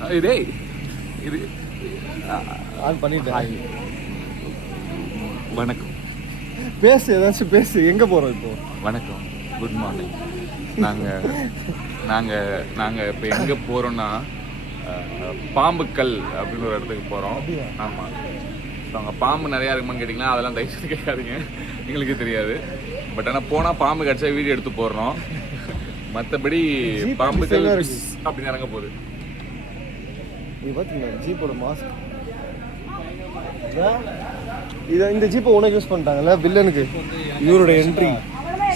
டேய் இது ஆன் பண்ணிட்டேன். வணக்கம். பேசு, ஏதாச்சும் பேசு. எங்கே போகிறோம் இப்போ? வணக்கம், குட் மார்னிங். நாங்கள் இப்போ எங்கே போகிறோன்னா பாம்புக்கல் அப்படின்னு ஒரு இடத்துக்கு போகிறோம். ஆமாம், அங்கே பாம்பு நிறையா இருக்குமான்னு கேட்டிங்கன்னா அதெல்லாம் தயவுசெய்து கேட்காதீங்க, எங்களுக்கு தெரியாது. பட் ஆனால் போனால் பாம்பு கிடச்சா வீடியோ எடுத்து போடுறோம். மற்றபடி பாம்புக்கல் அப்படின்னு இறங்க போகுது. நீ பார்த்தீங்களா ஜீப்போட மாஸ்க்? இந்த ஜீப்பை உனக்கு யூஸ் பண்ணிட்டாங்கல்ல வில்லனுக்கு. இவரோட என்ட்ரி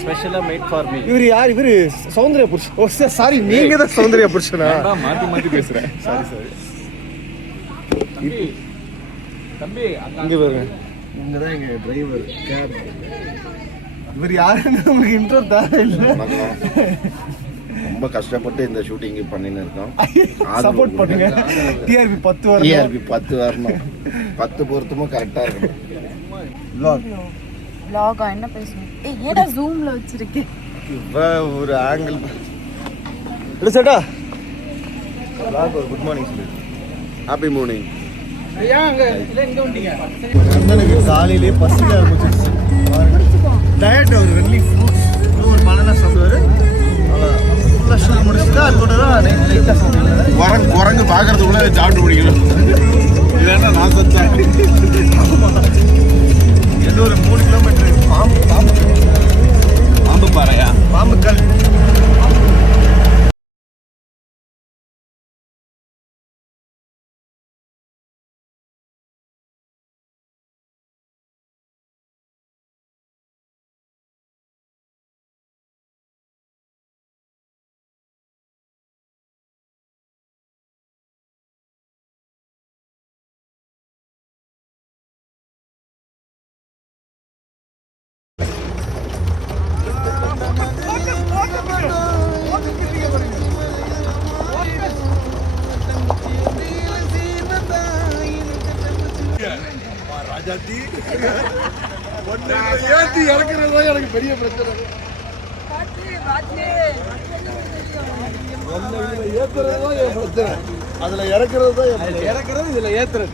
ஸ்பெஷலாக மேட் ஃபார் மீ. இவர் யார்? இவர் சௌந்தர்யா புருஷன். ஓ சாரி, நீங்கள் தான் சௌந்தர்யா புருஷனா? மாற்றி மாற்றி பேசுகிறேன். சாரி. தம்பி இங்கே பாருங்க, இங்கே தான் எங்கள் டிரைவர் கேப். இவர் யாருன்னு உங்களுக்கு இன்ட்ரோ தேவையில்லை. ரொம்ப கஷ்டப்பட்டு இந்த ஷூட்டிங் பண்ணின்னு இருக்கோம். சப்போர்ட் பண்ணுங்க. டிஆர்பி 10 வரணும். டிஆர்பி 10 வரணும். 10 பொருத்தமும் கரெக்டா இருக்கும். vlog என்ன பேசணும்? ஏடா ஜூம்ல வச்சிருக்கேன். ஒரு ஆங்கிள் இல்ல சேட்டா. vlog ஒரு குட் மார்னிங் சொல்லு. Happy morning. ஐயா எங்க வந்தீங்க? அண்ணனுக்கு காலையிலே பசிக்க ஆரம்பிச்சிருச்சு. டயட் ஒரு ரெண்டு ஃப்ரூட்ஸ் ஒரு பனானா சாப்பிடுவாரு. ஃபுல்லாக ஷூட் முடிச்சுட்டு அதோட தான் லைட்டாக சாப்பிடுவாங்க. குரங்கு பார்க்கறதுக்குள்ள சாப்பிட்டு முடிக்கணும். இதென்ன நான் சொன்னேன். இன்னொரு 3 கிலோமீட்டர் பாம்பு பாறையா? பாம்புக்கல். ஏத்தி இறக்குறதா எனக்கு பெரிய பிரச்சனை. ஏத்துறதுதான் என் பிரச்சனை. அதுல இறக்குறது தான் இறக்குறது, இதுல ஏத்துறது.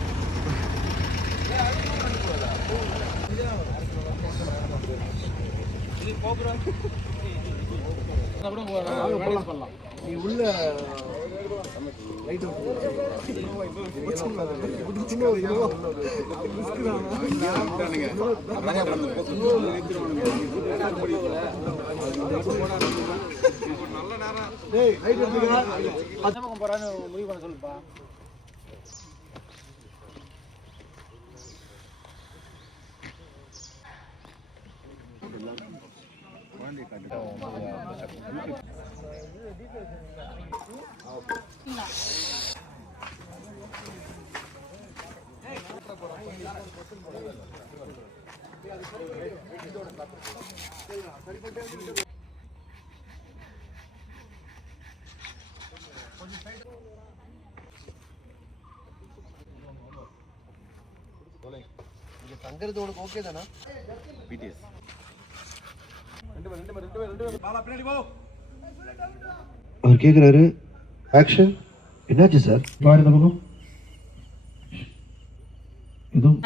நீ உள்ள லைட் போறான்னு முடிவு பண்ண சொல்லுப்பா. தங்கிறது உனக்கு ஓகே தானா? பிடிஎஸ் அவர் கேட்குறாரு, ஆக்ஷன். என்னாச்சு சார்? பாரு இந்த பக்கம். இதுவும்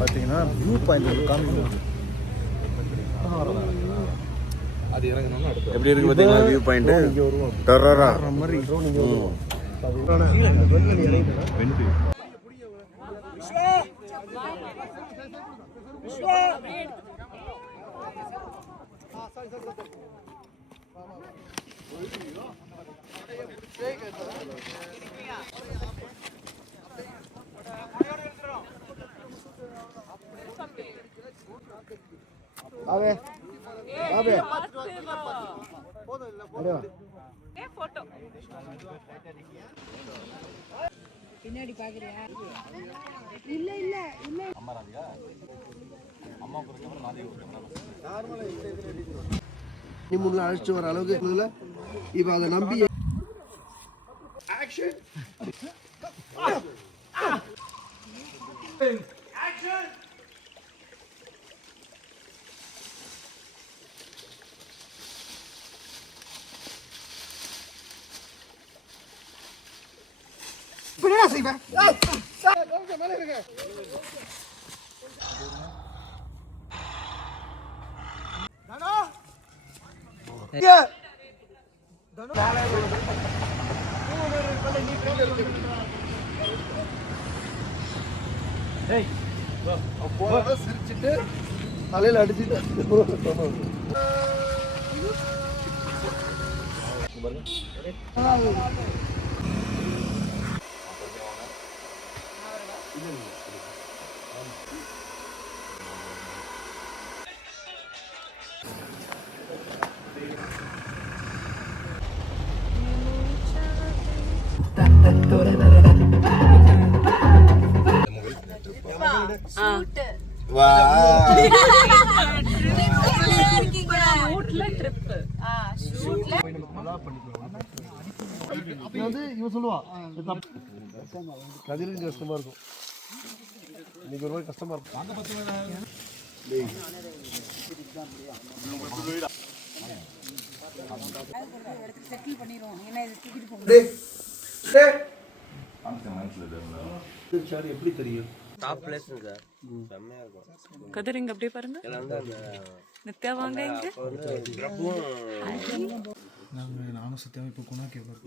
பார்த்தீங்கன்னா வியூ பாயிண்ட் காமிக்கணும். அது இறங்கணும்னு அடுத்து எப்படி இருக்கு பாத்தீங்களா வியூ பாயிண்ட்? இங்கே வருவோம் டெரரா மாதிரி இங்கே வருவோம். பின்னாடி பாக்குறியா? இல்ல இல்ல இல்ல. நீ முன்ன அழைச்சிட்டு வர அளவுக்கு இப்ப அதை நம்பி சிரிச்சுட்டு தலையில அடிச்சுட்டு வந்து இவன் சொல்லுவான் கதிரின் கஷ்டமா இருக்கும் இன்னைக்கு ஒரு மாதிரி கஷ்டமா இருக்கும் எப்படி தெரியும் டாப் பிளேஸ் சார் செம்மையா இருக்கும். கதிரிங்க அப்படியே பாருங்க. நித்யா வாங்க இங்க. நானும் சத்தியமாக இப்போ குணா கேட்பேன்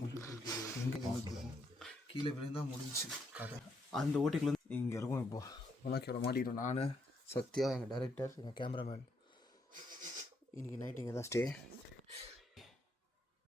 கீழே விழுந்தா முடிஞ்சிச்சு கதை. அந்த ஓட்டிக்குள்ள இங்கே இருக்கும். இப்போ குணா கேவல மாட்டிக்கிட்டோம். நான் சத்யா, எங்கள் டைரக்டர், எங்கள் கேமராமேன். இன்னைக்கு நைட் இங்கே தான் ஸ்டே.